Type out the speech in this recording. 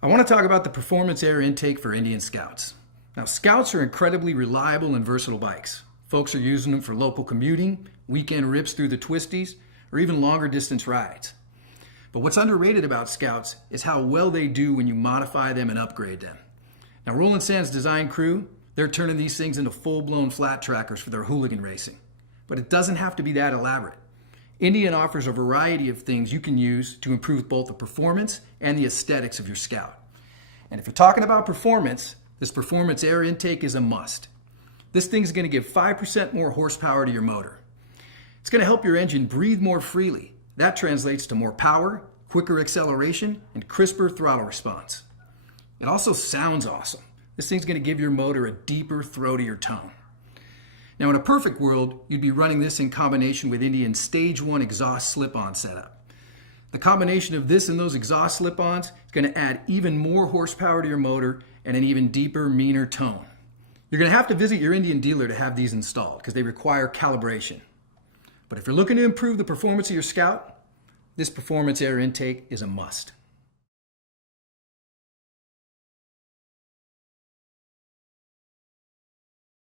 I want to talk about the performance air intake for Indian Scouts. Now, Scouts are incredibly reliable and versatile bikes. Folks are using them for local commuting, weekend rips through the twisties, or even longer distance rides. But what's underrated about Scouts is how well they do when you modify them and upgrade them. Now, Roland Sand's design crew, they're turning these things into full-blown flat trackers for their hooligan racing. But it doesn't have to be that elaborate. Indian offers a variety of things you can use to improve both the performance and the aesthetics of your Scout. And if you're talking about performance, this performance air intake is a must. This thing's going to give 5% more horsepower to your motor. It's going to help your engine breathe more freely. That translates to more power, quicker acceleration, and crisper throttle response. It also sounds awesome. This thing's going to give your motor a deeper, throatier tone. Now, in a perfect world, you'd be running this in combination with Indian's Stage 1 exhaust slip-on setup. The combination of this and those exhaust slip-ons is going to add even more horsepower to your motor and an even deeper, meaner tone. You're going to have to visit your Indian dealer to have these installed because they require calibration. But if you're looking to improve the performance of your Scout, this performance air intake is a must.